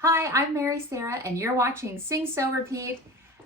Hi, I'm Mary Sarah, and you're watching Sing Sew Repeat.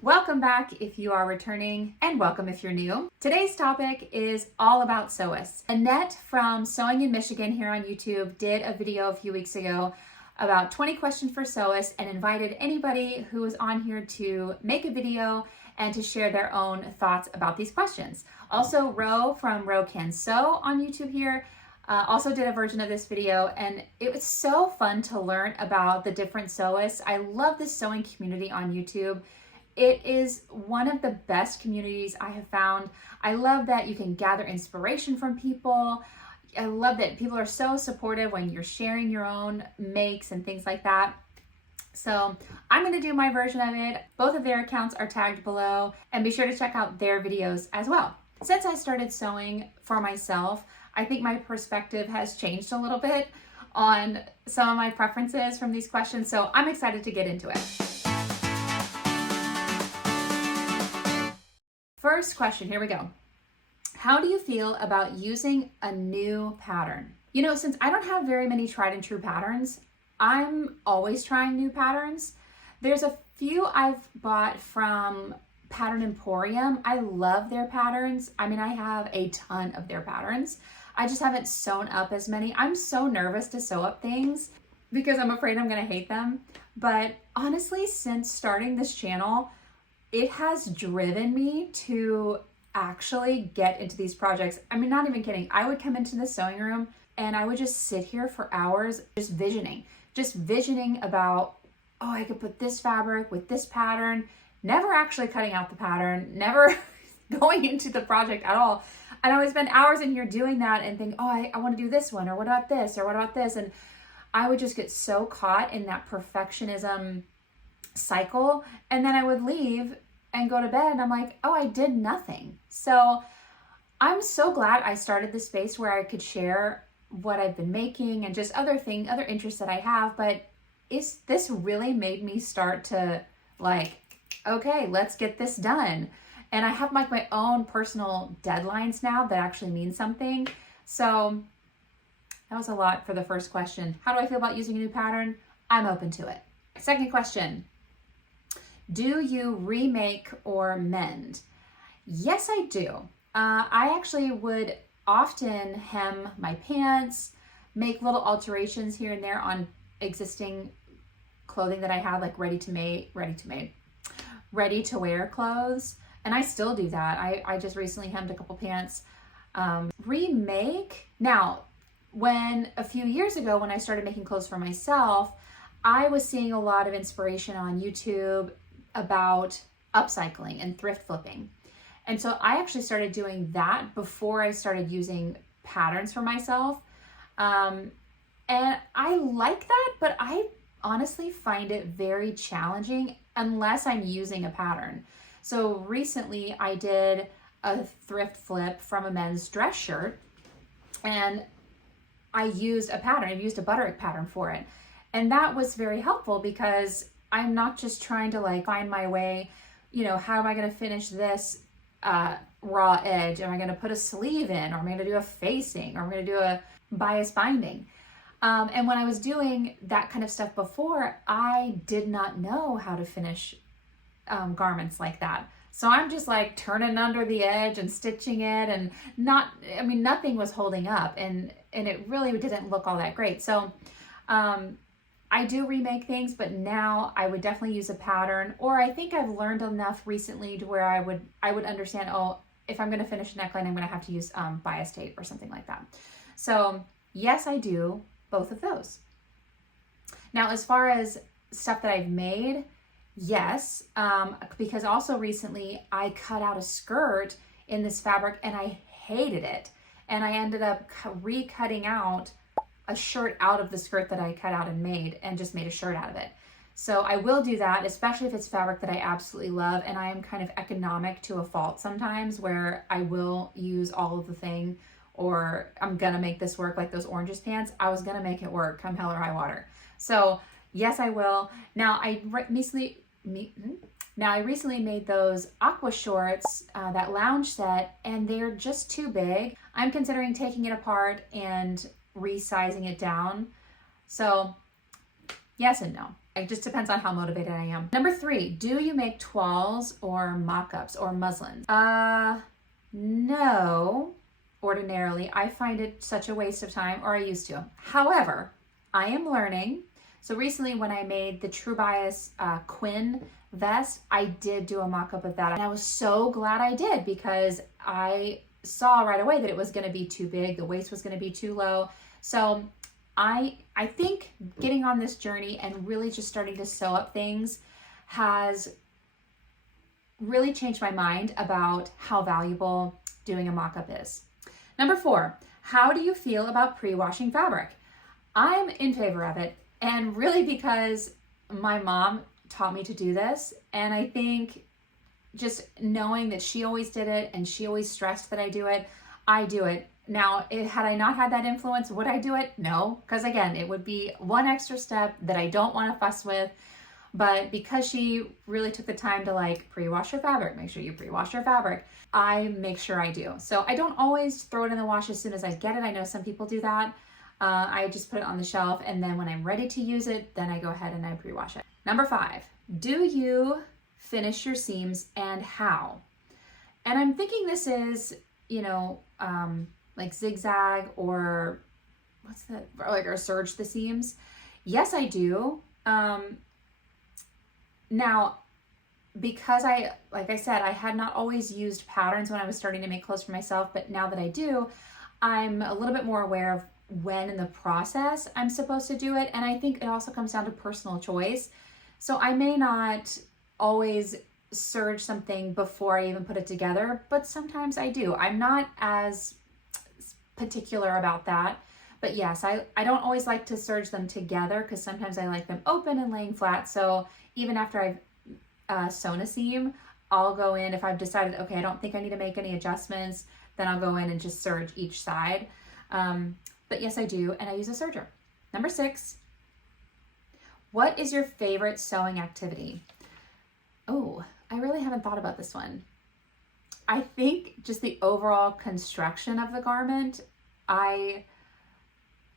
Welcome back if you are returning, and welcome if you're new. Today's topic is all about sewists. Annette from Sewing in Michigan here on YouTube did a video a few weeks ago about 20 questions for sewists and invited anybody who was on here to make a video and to share their own thoughts about these questions. Also, Ro from Ro Can Sew on YouTube here also did a version of this video, and it was so fun to learn about the different sewists. I love this sewing community on YouTube. It is one of the best communities I have found. I love that you can gather inspiration from people. I love that people are so supportive when you're sharing your own makes and things like that. So I'm going to do my version of it. Both of their accounts are tagged below, and be sure to check out their videos as well. Since I started sewing for myself, I think my perspective has changed a little bit on some of my preferences from these questions, so I'm excited to get into it. First question, here we go. How do you feel about using a new pattern? You know, since I don't have very many tried and true patterns, I'm always trying new patterns. There's a few I've bought from Pattern Emporium. I love their patterns. I mean, I have a ton of their patterns. I just haven't sewn up as many. I'm so nervous to sew up things because I'm afraid I'm gonna hate them. But honestly, since starting this channel, it has driven me to actually get into these projects. I mean, not even kidding. I would come into the sewing room and I would just sit here for hours just visioning about, oh, I could put this fabric with this pattern, never actually cutting out the pattern, never going into the project at all. And I would spend hours in here doing that and think, oh, I want to do this one, or what about this, or what about this? And I would just get so caught in that perfectionism cycle. And then I would leave and go to bed and I'm like, oh, I did nothing. So I'm so glad I started this space where I could share what I've been making and just other interests that I have. But this really made me start to like, okay, let's get this done. And I have like my own personal deadlines now that actually mean something. So that was a lot for the first question. How do I feel about using a new pattern? I'm open to it. Second question, do you remake or mend? Yes, I do. I actually would often hem my pants, make little alterations here and there on existing clothing that I have, like ready to wear clothes. And I still do that. I just recently hemmed a couple pants. Remake. Now, a few years ago, when I started making clothes for myself, I was seeing a lot of inspiration on YouTube about upcycling and thrift flipping. And so I actually started doing that before I started using patterns for myself. And I like that, but I honestly find it very challenging unless I'm using a pattern. So recently I did a thrift flip from a men's dress shirt, and I used a pattern. I used a butterick pattern for it. And that was very helpful because I'm not just trying to like find my way, you know, how am I going to finish this raw edge? Am I going to put a sleeve in, or am I going to do a facing, or am I going to do a bias binding? And when I was doing that kind of stuff before, I did not know how to finish garments like that. So I'm just like turning under the edge and stitching it, and nothing was holding up, and it really didn't look all that great. So I do remake things, but now I would definitely use a pattern, or I think I've learned enough recently to where I would understand, oh, if I'm going to finish a neckline, I'm going to have to use bias tape or something like that. So yes, I do both of those. Now, as far as stuff that I've made, yes, because also recently I cut out a skirt in this fabric and I hated it. And I ended up recutting out a shirt out of the skirt that I cut out and made, and just made a shirt out of it. So I will do that, especially if it's fabric that I absolutely love. And I am kind of economic to a fault sometimes, where I will use all of the thing, or I'm gonna make this work, like those oranges pants. I was gonna make it work come hell or high water. So yes, I will. Now I recently made those aqua shorts, that lounge set, and they're just too big. I'm considering taking it apart and resizing it down. So Yes and no. It just depends on how motivated I am. Number 3, do you make toiles or mock-ups or muslins? No. Ordinarily, I find it such a waste of time, or I used to. However, I am learning. So recently when I made the True Bias Quinn vest, I did do a mock-up of that. And I was so glad I did, because I saw right away that it was gonna be too big. The waist was gonna be too low. So I think getting on this journey and really just starting to sew up things has really changed my mind about how valuable doing a mock-up is. Number 4, how do you feel about pre-washing fabric? I'm in favor of it, and really because my mom taught me to do this, and I think just knowing that she always did it and she always stressed that I do it, I do it. Now, had I not had that influence, would I do it? No, because again, it would be one extra step that I don't want to fuss with. But because she really took the time to like pre-wash your fabric, make sure you pre-wash your fabric, I make sure I do. So I don't always throw it in the wash as soon as I get it. I know some people do that. I just put it on the shelf, and then when I'm ready to use it, then I go ahead and I pre-wash it. Number 5, do you finish your seams and how? And I'm thinking this is, like zigzag or what's that, or serge the seams. Yes, I do. Now, because like I said, I had not always used patterns when I was starting to make clothes for myself, but now that I do, I'm a little bit more aware of when in the process I'm supposed to do it. And I think it also comes down to personal choice. So I may not always serge something before I even put it together, but sometimes I do. I'm not as particular about that. But yes, I don't always like to serge them together, because sometimes I like them open and laying flat. So even after I've sewn a seam, I'll go in, if I've decided, okay, I don't think I need to make any adjustments, then I'll go in and just serge each side. But yes, I do, and I use a serger. Number 6, what is your favorite sewing activity? Oh, I really haven't thought about this one. I think just the overall construction of the garment, I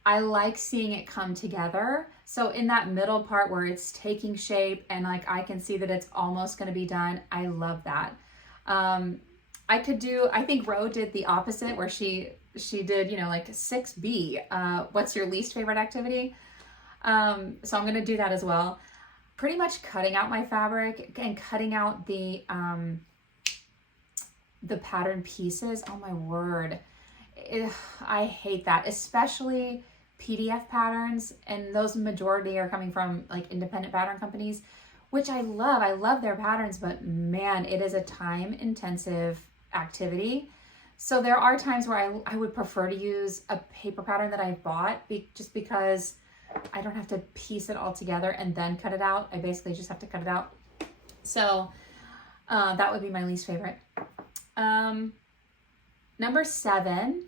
like seeing it come together. So in that middle part where it's taking shape and like I can see that it's almost going to be done, I love that. I think Ro did the opposite, where she did, like 6B. What's your least favorite activity? So I'm going to do that as well. Pretty much cutting out my fabric and cutting out the pattern pieces. Oh my word. I hate that, especially PDF patterns, and those majority are coming from like independent pattern companies, which I love. I love their patterns, but man, it is a time intensive activity. So there are times where I would prefer to use a paper pattern that I've bought, just because I don't have to piece it all together and then cut it out. I basically just have to cut it out. So that would be my least favorite. Number 7.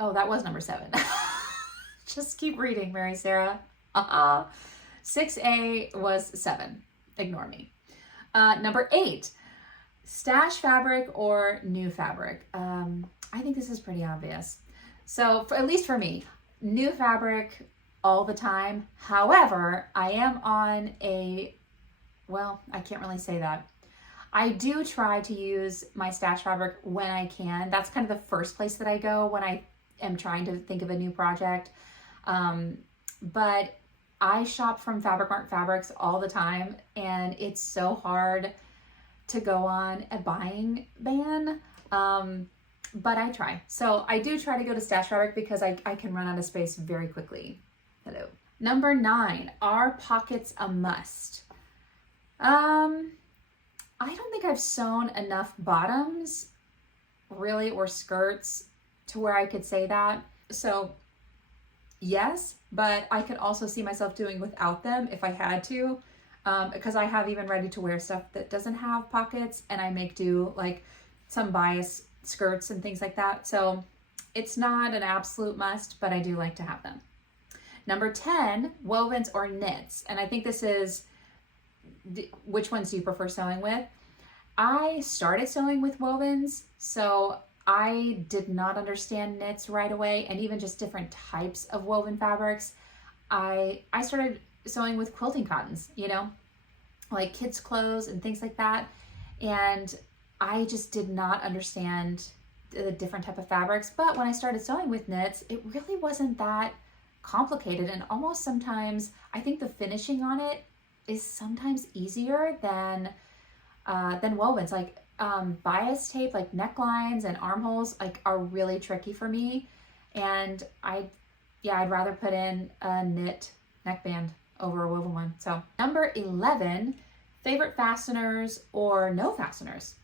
Oh, that was number 7. Just keep reading, Mary Sarah. 6A was 7. Ignore me. Number 8, stash fabric or new fabric. I think this is pretty obvious. So at least for me, new fabric all the time. However, I am on I can't really say that. I do try to use my stash fabric when I can. That's kind of the first place that I go when I am trying to think of a new project. But I shop from Fabric Mart Fabrics all the time, and it's so hard to go on a buying ban. But I try. So I do try to go to stash fabric because I can run out of space very quickly. Hello. Number 9, are pockets a must? I don't think I've sewn enough bottoms, really, or skirts to where I could say that. So yes, but I could also see myself doing without them if I had to, because I have even ready to wear stuff that doesn't have pockets, and I make do like some bias skirts and things like that. So it's not an absolute must, but I do like to have them. Number 10, wovens or knits. And I think this is which ones do you prefer sewing with? I started sewing with wovens, so I did not understand knits right away, and even just different types of woven fabrics. I started sewing with quilting cottons, you know, like kids' clothes and things like that. And I just did not understand the different type of fabrics. But when I started sewing with knits, it really wasn't that complicated. And almost sometimes I think the finishing on it is sometimes easier than wovens. Like bias tape, like necklines and armholes, like are really tricky for me. And I'd rather put in a knit neckband over a woven one. So number 11, favorite fasteners or no fasteners.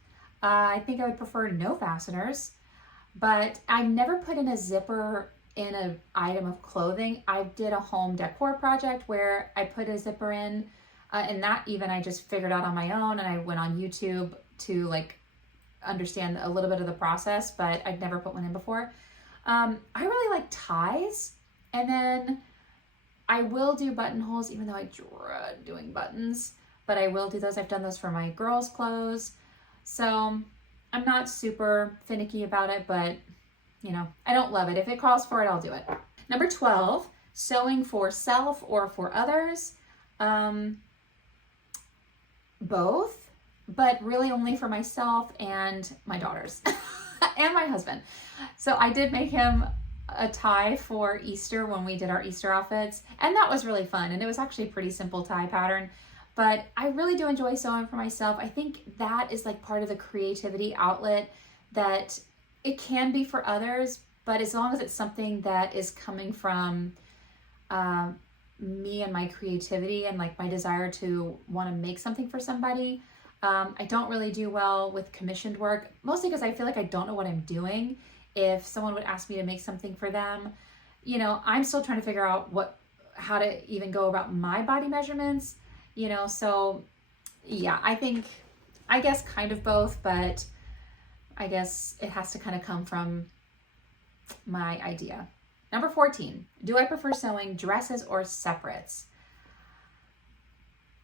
I think I would prefer no fasteners, but I never put in a zipper in an item of clothing. I did a home decor project where I put a zipper in, and that even I just figured out on my own, and I went on YouTube to like understand a little bit of the process, but I'd never put one in before. I really like ties, and then I will do buttonholes, even though I dread doing buttons, but I will do those. I've done those for my girls' clothes. So I'm not super finicky about it, but you know, I don't love it. If it calls for it, I'll do it. Number 12, sewing for self or for others. Both, but really only for myself and my daughters and my husband. So I did make him a tie for Easter when we did our Easter outfits, and that was really fun. And it was actually a pretty simple tie pattern, but I really do enjoy sewing for myself. I think that is like part of the creativity outlet that it can be for others, but as long as it's something that is coming from me and my creativity and like my desire to want to make something for somebody. I don't really do well with commissioned work, mostly because I feel like I don't know what I'm doing. If someone would ask me to make something for them, you know, I'm still trying to figure out how to even go about my body measurements, you know, so yeah, I guess kind of both, but I guess it has to kind of come from my idea. Number 14, do I prefer sewing dresses or separates?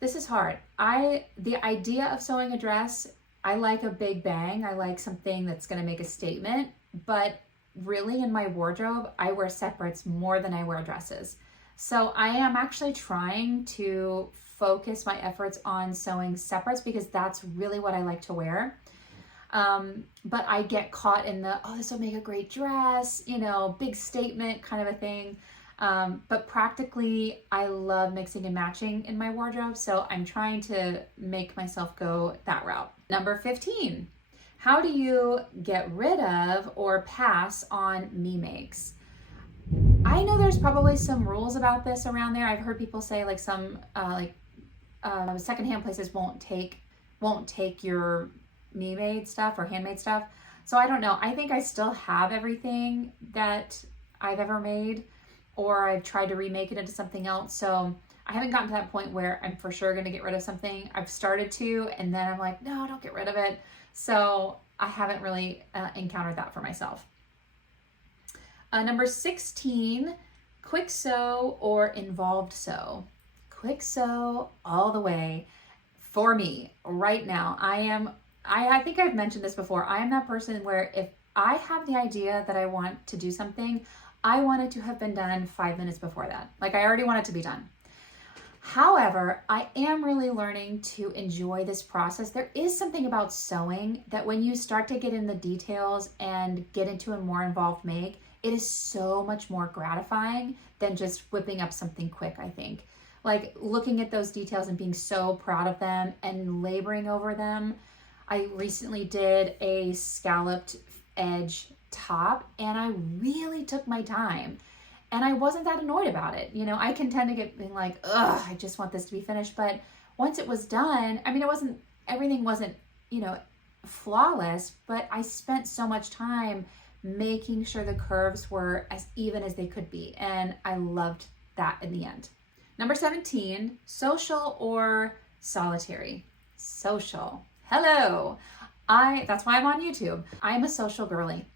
This is hard. The idea of sewing a dress, I like a big bang. I like something that's going to make a statement, but really in my wardrobe, I wear separates more than I wear dresses. So I am actually trying to focus my efforts on sewing separates because that's really what I like to wear. But I get caught in this will make a great dress, you know, big statement kind of a thing. But practically, I love mixing and matching in my wardrobe. So I'm trying to make myself go that route. Number 15, how do you get rid of or pass on me makes? I know there's probably some rules about this around there. I've heard people say like some secondhand places won't take your me-made stuff or handmade stuff. So I don't know. I think I still have everything that I've ever made, or I've tried to remake it into something else. So I haven't gotten to that point where I'm for sure going to get rid of something. I've started to, and then I'm like, no, don't get rid of it. So I haven't really encountered that for myself. Number 16, quick sew or involved sew. Quick sew all the way for me right now. I think I've mentioned this before. I am that person where if I have the idea that I want to do something, I want it to have been done 5 minutes before that. Like I already want it to be done. However, I am really learning to enjoy this process. There is something about sewing that when you start to get in the details and get into a more involved make, it is so much more gratifying than just whipping up something quick, I think. Like looking at those details and being so proud of them and laboring over them. I recently did a scalloped edge top and I really took my time and I wasn't that annoyed about it. You know, I can tend to get being like, ugh, I just want this to be finished. But once it was done, I mean, everything wasn't, you know, flawless, but I spent so much time making sure the curves were as even as they could be. And I loved that in the end. Number 17, social or solitary? Social. Hello. That's why I'm on YouTube. I'm a social girly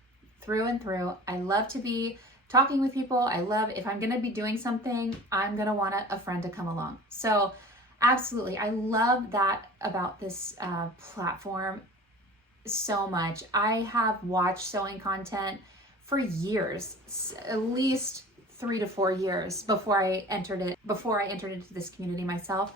through and through. I love to be talking with people. I love, if I'm going to be doing something, I'm going to want a friend to come along. So absolutely. I love that about this platform so much. I have watched sewing content for years, at least 3 to 4 years before I entered into this community myself.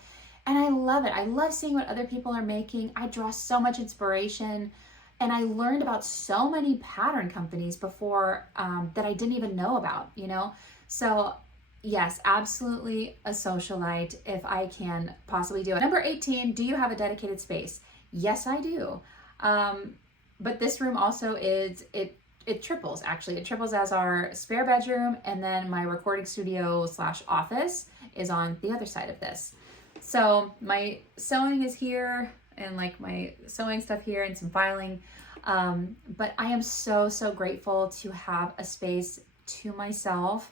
And I love it. I love seeing what other people are making. I draw so much inspiration, and I learned about so many pattern companies before that I didn't even know about, you know? So yes, absolutely a socialite if I can possibly do it. Number 18, do you have a dedicated space? Yes, I do. But this room also it triples actually. It triples as our spare bedroom, and then my recording studio / office is on the other side of this. So my sewing is here, and like my sewing stuff here, and some filing. But I am so grateful to have a space to myself.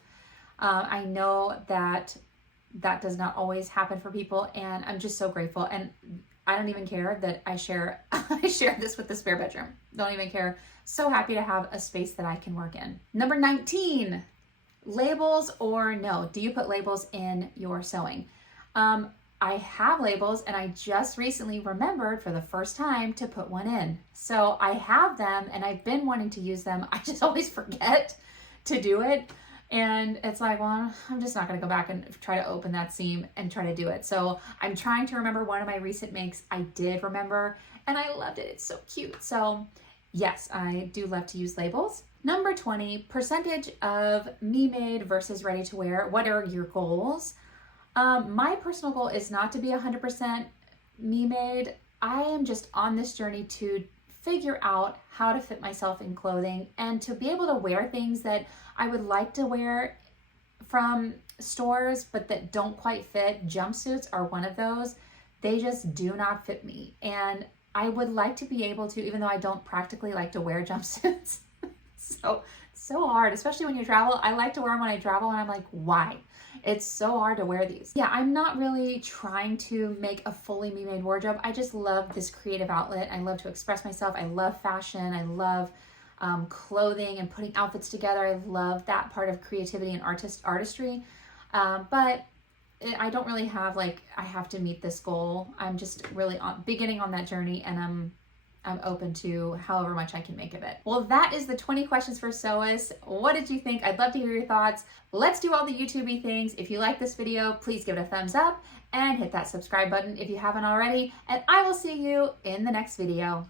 I know that does not always happen for people, and I'm just so grateful. And I don't even care that I share this with the spare bedroom. Don't even care. So happy to have a space that I can work in. Number 19, labels or no? Do you put labels in your sewing? I have labels, and I just recently remembered for the first time to put one in. So I have them, and I've been wanting to use them. I just always forget to do it. And it's like, well, I'm just not going to go back and try to open that seam and try to do it. So I'm trying to remember one of my recent makes. I did remember, and I loved it. It's so cute. So yes, I do love to use labels. Number 20, percentage of me-made versus ready-to-wear. What are your goals? My personal goal is not to be 100% me-made. I am just on this journey to figure out how to fit myself in clothing and to be able to wear things that I would like to wear from stores, but that don't quite fit. Jumpsuits are one of those. They just do not fit me. And I would like to be able to, even though I don't practically like to wear jumpsuits. so hard, especially when you travel. I like to wear them when I travel, and I'm like, why? It's so hard to wear these. Yeah, I'm not really trying to make a fully me-made wardrobe. I just love this creative outlet. I love to express myself. I love fashion. I love clothing and putting outfits together. I love that part of creativity and artistry. But I don't really have like, I have to meet this goal. I'm just really beginning on that journey, and I'm open to however much I can make of it. Well, that is the 20 questions for Sewist. What did you think? I'd love to hear your thoughts. Let's do all the YouTube-y things. If you like this video, please give it a thumbs up and hit that subscribe button if you haven't already. And I will see you in the next video.